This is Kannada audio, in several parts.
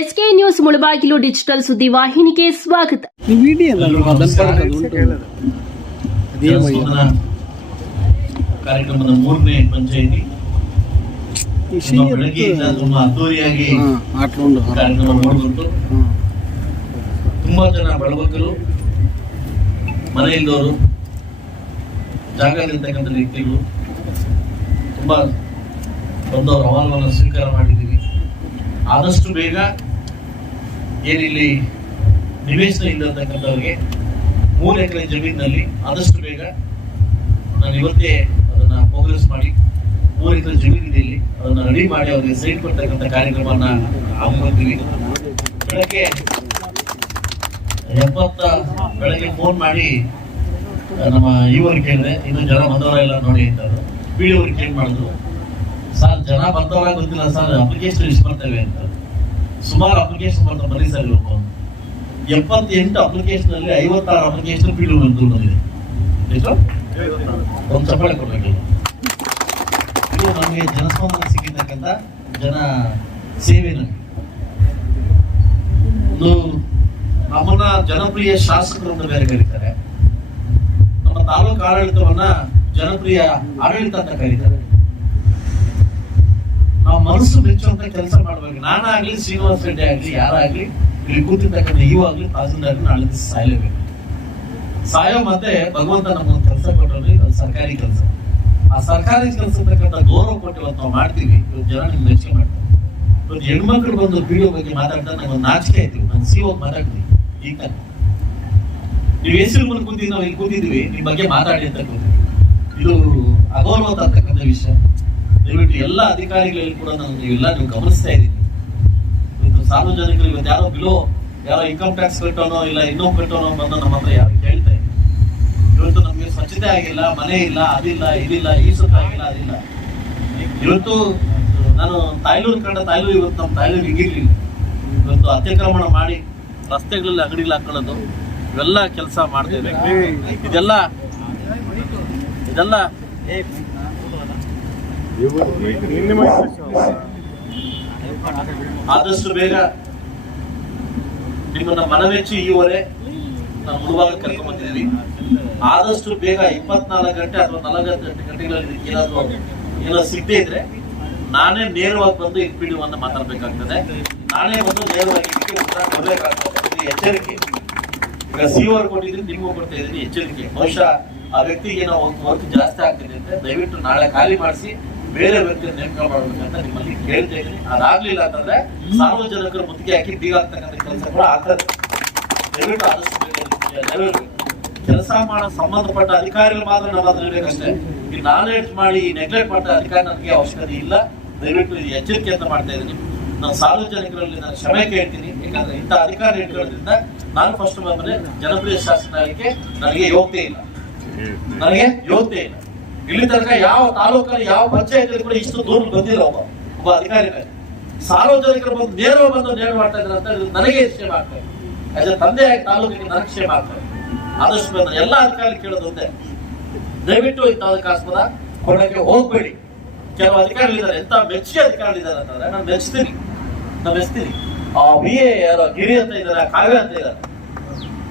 ಎಸ್ಕೆ ನ್ಯೂಸ್ ಮುಳಬಾಗಿಲು ಡಿಜಿಟಲ್ ಸುದ್ದಿ ವಾಹಿನಿಗೆ ಸ್ವಾಗತ. ಕಾರ್ಯಕ್ರಮದ 3ನೇ ಪಂಚಾಯಿತಿ ಬೆಳಗ್ಗೆಯಿಂದ ತುಂಬಾ ಅದ್ದೂರಿಯಾಗಿ ಕಾರ್ಯಕ್ರಮ ನೋಡ್ಬಿಟ್ಟು ತುಂಬಾ ಜನ ಬಡಬಗ್ಗರು, ಮನೆ ಇದ್ದವರು, ಜಾಗದಲ್ಲಿರ್ತಕ್ಕಂಥ ವ್ಯಕ್ತಿಗಳು ತುಂಬಾ ಬಂದವರು ಅಹವಾಲುಗಳನ್ನು ಸ್ವೀಕಾರ ಮಾಡಿದ್ದೀವಿ. ಆದಷ್ಟು ಬೇಗ ಏನಿಲ್ಲಿ ನಿವೇಶನ ಇಲ್ಲತಕ್ಕಂಥವ್ರಿಗೆ 3 ಎಕರೆ ಜಮೀನಿನಲ್ಲಿ ಆದಷ್ಟು ಬೇಗ ನಾನು ಇವತ್ತೇ ಅದನ್ನ ಪ್ರೋಗ್ರೆಸ್ ಮಾಡಿ 3 ಎಕರೆ ಜಮೀನಿದೆ ಇಲ್ಲಿ, ಅದನ್ನ ರೆಡಿ ಮಾಡಿ ಅವರಿಗೆ ಸೈಟ್ ಕೊಡ್ತಕ್ಕಂಥ ಕಾರ್ಯಕ್ರಮನ ಹಮ್ಮಿಕೊಳ್ತೀವಿ. ಬೆಳಗ್ಗೆ ಫೋನ್ ಮಾಡಿ ನಮ್ಮ ಇವರಿಗೆ ಕೇಳಿದೆ, ಇನ್ನು ಜನ ಬಂದವರ ಇಲ್ಲ ನೋಡಿ ಅಂತ. ಪಿಡಿಒರಿಗೆ ಕೇಳಿ ಮಾಡಿದ್ರು, ಸರ್ ಜನ ಬರ್ತಾರ ಗೊತ್ತಿಲ್ಲ ಸರ್, ಅಪ್ಲಿಕೇಶನ್ ಇಷ್ಟು ಬರ್ತೇವೆ ಅಂತ. ಸುಮಾರು ಅಪ್ಲಿಕೇಶನ್ ಬರ್ತಾ ಬರೀ ಸರ್ ಇವತ್ತು 78 ಅಪ್ಲಿಕೇಶನ್ ಅಲ್ಲಿ 56 ಅಪ್ಲಿಕೇಶನ್ ಪಿಡಿಒ ಬಂದಿದೆ. ಎಷ್ಟು ಒಂದು ಚಪ್ಪಾಳೆ ಕೊಡ್ಬೇಕಿಲ್ಲ. ಇದು ನಮಗೆ ಜನಸ್ಪಂದನೆ ಸಿಕ್ಕಿರ್ತಕ್ಕಂಥ ಜನ ಸೇವೆ. ಒಂದು ನಮ್ಮನ್ನ ಜನಪ್ರಿಯ ಶಾಸಕರು ಅಂತ ಬೇರೆ ಕರೀತಾರೆ, ನಮ್ಮ ತಾಲೂಕು ಆಡಳಿತವನ್ನ ಜನಪ್ರಿಯ ಆಡಳಿತ ಅಂತ ಕರೀತಾರೆ. ನಾವು ಮನಸ್ಸು ಮೆಚ್ಚುವಂತ ಕೆಲಸ ಮಾಡ್ಬೇಕು. ನಾನಾಗ್ಲಿ, ಶ್ರೀನಿವಾಸ ರೆಡ್ಡಿ ಆಗ್ಲಿ, ಯಾರಾಗ್ಲಿ, ಇಲ್ಲಿ ಕೂತಿರ್ತಕ್ಕಂಥ ಆಗ್ಲಿ, ತಹಸೀಲ್ದಾರ್ ನಾಳೆ ಸಾಯಲೇಬೇಕು. ಸಾಯೋ ಮತ್ತೆ ಭಗವಂತ ನಮ್ಗೊಂದು ಕೆಲಸ ಕೊಟ್ಟರೆ ಅದು ಸರ್ಕಾರಿ ಕೆಲಸ. ಆ ಸರ್ಕಾರಿ ಕೆಲಸಕ್ಕಂತ ಗೌರವ ಕೊಟ್ಟು ಇವತ್ತು ನಾವು ಮಾಡ್ತೀವಿ. ಇವತ್ತು ಜನ ನಿಮ್ಗೆ ಮೆಚ್ಚುಗೆ ಮಾಡ್ತಾರೆ. ಇವತ್ತು ಹೆಣ್ಮಕ್ಳು ಬಂದು ಪಿಡಿಒ ಬಗ್ಗೆ ಮಾತಾಡ್ತಾ ನಂಗೆ ಒಂದು ನಾಚಿಕೆ ಆಯ್ತು. ನಾನು ಸಿಒ ಮಾತಾಡ್ತೀನಿ, ಈಗ ನೀವು ಹೆಸರು ಮುಂದೆ ಕೂತಿದ್ವಿ, ನಾವು ಇಲ್ಲಿ ಕೂತಿದ್ವಿ, ನಿಮ್ ಬಗ್ಗೆ ಮಾತಾಡಿ ಅಂತ ಕೂತಿದ್ವಿ. ಇದು ಅಗೌರವ ತರ್ತಕ್ಕಂಥ ವಿಷಯ. ದಯವಿಟ್ಟು ಎಲ್ಲ ಅಧಿಕಾರಿಗಳಲ್ಲಿ ಕೂಡ ನೀವೆಲ್ಲ ನೀವು ಗಮನಿಸ್ತಾ ಇದ್ದೀವಿ. ಇವತ್ತು ಸಾರ್ವಜನಿಕರು ಇವತ್ತು ಯಾರೋ ಇನ್ಕಮ್ ಟ್ಯಾಕ್ಸ್ ಕಟ್ಟೋನೋ ಇಲ್ಲ ಇನ್ನೊಬ್ಬ ಕಟ್ಟೋನೋ ಬಂದು ನಮ್ಮ ಹತ್ರ ಯಾರು ಕೇಳ್ತಾ ಇದೆ. ಇವತ್ತು ನಮ್ಗೆ ಸ್ವಚ್ಛತೆ ಆಗಿಲ್ಲ, ಮನೆ ಇಲ್ಲ, ಅದಿಲ್ಲ, ಇದಿಲ್ಲ, ಈ ಸುತ್ತ ಆಗಿಲ್ಲ, ಅದಿಲ್ಲ. ಇವತ್ತು ನಾನು ತಾಯ್ಲೂರು ಇವತ್ತು ನಮ್ಮ ತಾಯ್ಲೂರು ಹಿಂಗಿರ್ಲಿಲ್ಲ. ಇವತ್ತು ಅತಿಕ್ರಮಣ ಮಾಡಿ ರಸ್ತೆಗಳಲ್ಲಿ ಅಂಗಡಿಗಳು ಹಾಕೊಳ್ಳೋದು, ಇವೆಲ್ಲ ಕೆಲಸ ಮಾಡ್ತೇವೆ. ಇದೆಲ್ಲ ಆದಷ್ಟು ಬೇಗ ನಿಮ್ಮನ್ನ ಮನವೆಚ್ಚಿ ಈವರೆ ನಾವು ಮುಳುವಾಗ ಕರ್ಕೊಂಡ್ ಬಂದಿದ್ದೀವಿ. ಆದಷ್ಟು ಬೇಗ 24 ಗಂಟೆ ಅಥವಾ 48 ಗಂಟೆಗಳಲ್ಲಿ ಏನಾದ್ರು ಸಿಗದೆ ಇದ್ರೆ ನಾನೇ ನೇರವಾಗಿ ಬಂದು ಈ ಪಿಡಿಒನ್ನ ಮಾತಾಡ್ಬೇಕಾಗ್ತದೆ. ನಾನೇ ಬಂದು ನೇರವಾಗಿ ಕೊಡ್ಬೇಕಾಗ್ತದೆ. ಎಚ್ಚರಿಕೆ. ಈಗ ಸಿಒರ್ ಕೊಟ್ಟಿದ್ದೀನಿ, ನಿಮಗೂ ಕೊಡ್ತಾ ಇದ್ದೀನಿ, ಎಚ್ಚರಿಕೆ. ಬಹುಶಃ ಆ ವ್ಯಕ್ತಿಗೆ ನಾವು ವರ್ಕ್ ಜಾಸ್ತಿ ಆಗ್ತಿದೆ ಅಂತ ದಯವಿಟ್ಟು ನಾಳೆ ಖಾಲಿ ಮಾಡಿಸಿ ಬೇರೆ ವ್ಯಕ್ತಿಯನ್ನು ನೇಮಕ ಮಾಡಬೇಕಂತ ನಿಮ್ಮಲ್ಲಿ ಕೇಳ್ತಾ ಇದ್ದೀನಿ. ಅದಾಗ್ಲಿಲ್ಲ ಅಂತಂದ್ರೆ ಸಾರ್ವಜನಿಕರು ಮುತ್ತಿಗೆ ಹಾಕಿ ಬೀಗ ಆಗ್ತಕ್ಕಂಥ ಕೆಲಸ ಕೂಡ ಆಗ್ತದೆ. ದಯವಿಟ್ಟು ಆದಷ್ಟು ದಯವಿಟ್ಟು ಕೆಲಸ ಮಾಡೋ ಸಂಬಂಧಪಟ್ಟ ಅಧಿಕಾರಿಗಳು ಮಾತ್ರ ನಾವು ಅದ್ರ ಇರಬೇಕಷ್ಟೇ. ಈ ನಾಲೆಡ್ಜ್ ಮಾಡಿ ನೆಗ್ಲೆಕ್ಟ್ ಮಾಡ್ತಾ ಅಧಿಕಾರಿ ನನಗೆ ಅವಶ್ಯಕತೆ ಇಲ್ಲ. ದಯವಿಟ್ಟು ಇದು ಎಚ್ಚರಿಕೆ ಅಂತ ಮಾಡ್ತಾ ಇದ್ದೀನಿ. ನಾನು ಸಾರ್ವಜನಿಕರಲ್ಲಿ ನಾನು ಕ್ಷಮೆ ಕೇಳ್ತೀನಿ. ಯಾಕಂದ್ರೆ ಇಂಥ ಅಧಿಕಾರಿ ಇಟ್ಕೊಳ್ಳೋದ್ರಿಂದ ನಾನು ಫಸ್ಟ್ ಬಂದ್ರೆ ಜನಪ್ರಿಯ ಶಾಸನ ಆಗಲಿಕ್ಕೆ ನನಗೆ ಯೋಗ್ಯತೆ ಇಲ್ಲ. ಇಲ್ಲಿ ತನಕ ಯಾವ ತಾಲೂಕಲ್ಲಿ ಯಾವ ಪಂಚಾಯತ್ ಕೂಡ ಇಷ್ಟು ದೂರ ಬಂದಿಲ್ಲ ಒಬ್ಬ ಅಧಿಕಾರಿ. ಸಾರ್ವಜನಿಕರು ಬಂದು ನೇರ ಮಾಡ್ತಾ ಇದ್ದಾರೆ ಅಂತ ನನಗೆ ಕ್ಷೇಮ ಆಗ್ತದೆ. ಆಸ್ ಎ ತಂದೆಯಾಗಿ ತಾಲೂಕಿಗೆ ನನಗೆ ಕ್ಷೇಮ ಆಗ್ತದೆ. ಆದಷ್ಟು ಬಂದ್ರೆ ಎಲ್ಲ ಅಧಿಕಾರಿ ಕೇಳೋದು ಒಂದೇ, ದಯವಿಟ್ಟು ಇಂಥದಕ್ಕಾಸ್ಪದ ಕೊಡಕ್ಕೆ ಹೋಗ್ಬೇಡಿ. ಕೆಲವು ಅಧಿಕಾರಿಗಳಿದ್ದಾರೆ, ಎಂತ ಮೆಚ್ಚಿ ಅಧಿಕಾರಿಗಳಿದ್ದಾರೆ ಅಂತಂದ್ರೆ ನಾನು ಮೆಚ್ತೀನಿ. VA ಯಾರೋ ಗಿರಿ ಅಂತ ಇದ್ದಾರೆ, ಕಾವ್ಯ ಅಂತ ಇದ್ದಾರೆ.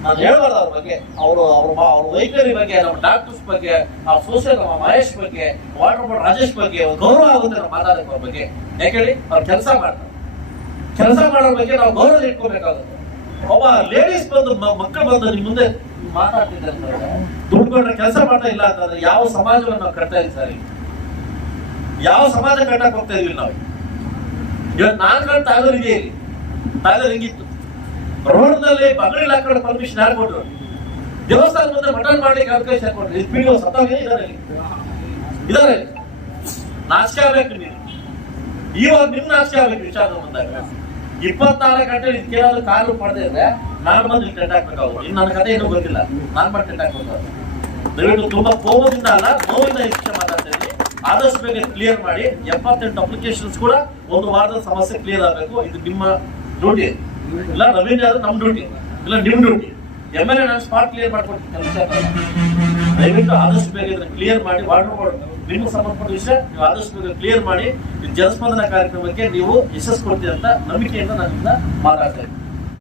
ನಾನು ಹೇಳ್ಬಾರ್ದು ಅವ್ರ ಬಗ್ಗೆ, ಅವ್ರ ವೈಖರಿ ಬಗ್ಗೆ, ನಮ್ಮ ಡಾಕ್ಟರ್ಸ್ ಬಗ್ಗೆ, ಸೋಷಿಯಲ್ ನಮ್ಮ ಮಹೇಶ್ ಬಗ್ಗೆ, ವಾಟರ್ ಬೋರ್ಡ್ ರಾಜೇಶ್ ಬಗ್ಗೆ ಗೌರವ ಆಗುತ್ತೆ ನಾವು ಮಾತಾಡಕ್ಕೆ. ಅವ್ರ ಬಗ್ಗೆ ಯಾಕೆ ಹೇಳಿ, ಅವ್ರು ಕೆಲಸ ಮಾಡ್ತಾರೆ. ಕೆಲಸ ಮಾಡೋರ ಬಗ್ಗೆ ನಾವು ಗೌರವ ಇಟ್ಕೋಬೇಕಾಗುತ್ತೆ. ಒಬ್ಬ ಲೇಡೀಸ್ ಬಂದು ಮಕ್ಕಳು ಬಂದು ನಿಮ್ ಮುಂದೆ ಮಾತಾಡ್ತಿದ್ದಾರೆ ಅಂತಂದ್ರೆ, ದುಡ್ಡು ಕೊಟ್ಟರೆ ಕೆಲಸ ಮಾಡ್ತಾ ಇಲ್ಲ ಅಂತಂದ್ರೆ ಯಾವ ಸಮಾಜವನ್ನು ನಾವು ಕಟ್ತಾ ಇದ್ದೀವಿ ಸರ್? ಯಾವ ಸಮಾಜ ಕಟ್ಟಕ್ ಹೋಗ್ತಾ ಇದೀವಿ ನಾವು? ಇವತ್ತು ನಾನು ತಾಗರ್ ಇದೆಯಾ? ಇಲ್ಲಿ ತಾಗರ್ ಹಿಂಗಿತ್ತು. ರೋಡ್ನಲ್ಲಿ ಬಂಗಡಿಲ್ ಹಾಕೊಂಡು ಪರ್ಮಿಷನ್ ಯಾರು ಕೊಟ್ಟರು? ದೇವಸ್ಥಾನ ಮುಂದೆ ಮಟನ್ ಮಾಡ್ಲಿಕ್ಕೆ ಅವಕಾಶ ಕೊಟ್ಟರು. ಇದು ಪಿಡಿಒ ಸತ್ತೋಗಿದೆ ಇದಾರೆ. ನಾಚಿಕೆ ಆಗ್ಬೇಕು ನೀನು. ಇವಾಗ ನಿಮ್ ನಾಚಿಕೆ ಆಗ್ಬೇಕು ವಿಚಾರ ಬಂದಾಗ. 24 ಗಂಟೆ ಇದಕ್ಕೇನಾದ್ರು ಕಾಲು ಪಡೆದೇ ಇದ್ರೆ ನಾನು ಬಂದು ಟೆಂಟ್ ಹಾಕ್ಬೇಕಾಗುತ್ತೆ. ಇನ್ನು ನನ್ನ ಕಥೆ ಏನೂ ಗೊತ್ತಿಲ್ಲ, ನಾನು ಮಾಡಿ ಟೆಂಟ್ ಹಾಕ್ಬೇಕಾಗುತ್ತೆ. ದಯವಿಟ್ಟು ತುಂಬಾ ಕೋಪದಿಂದ ಅಲ್ಲ, ನೋವಿಂದ ಹೆಚ್ಚು ಮಾತಾಡ್ತಾ ಇದ್ದೀನಿ. ಆದಷ್ಟು ಬೇಗ ಕ್ಲಿಯರ್ ಮಾಡಿ. 78 ಅಪ್ಲಿಕೇಶನ್ಸ್ ಕೂಡ ಒಂದು ವಾರದ ಸಮಸ್ಯೆ ಕ್ಲಿಯರ್ ಆಗಬೇಕು. ಇದು ನಿಮ್ಮ ಡ್ಯೂಟಿ. ಇಲ್ಲ ನವೀನ್ ಯಾರು ನಮ್ ಡ್ಯೂಟಿ, ಇಲ್ಲ ನಿಮ್ ಡ್ಯೂಟಿ. MLA ನಾನು ಸ್ಪಾಟ್ ಕ್ಲಿಯರ್ ಮಾಡ್ಕೊಡ್ತೀನಿ. ದಯವಿಟ್ಟು ಆದಷ್ಟು ಬೇಗ ಇದನ್ನ ಕ್ಲಿಯರ್ ಮಾಡಿ ವಾಟರ್ ಬೋರ್ಡ್ ನಿಮ್ಗೆ ಸಂಬಂಧಪಟ್ಟ ವಿಷಯ ನೀವು ಆದಷ್ಟು ಬೇಗ ಕ್ಲಿಯರ್ ಮಾಡಿ ಈ ಜನಸ್ಪಂದನ ಕಾರ್ಯಕ್ರಮಕ್ಕೆ ನೀವು ಯಶಸ್ಸು ಕೊಡ್ತೀರಿ ಅಂತ ನಂಬಿಕೆಯಿಂದ ನಾನು ಮಾತಾಡ್ತಾ ಇದ್ದೀನಿ.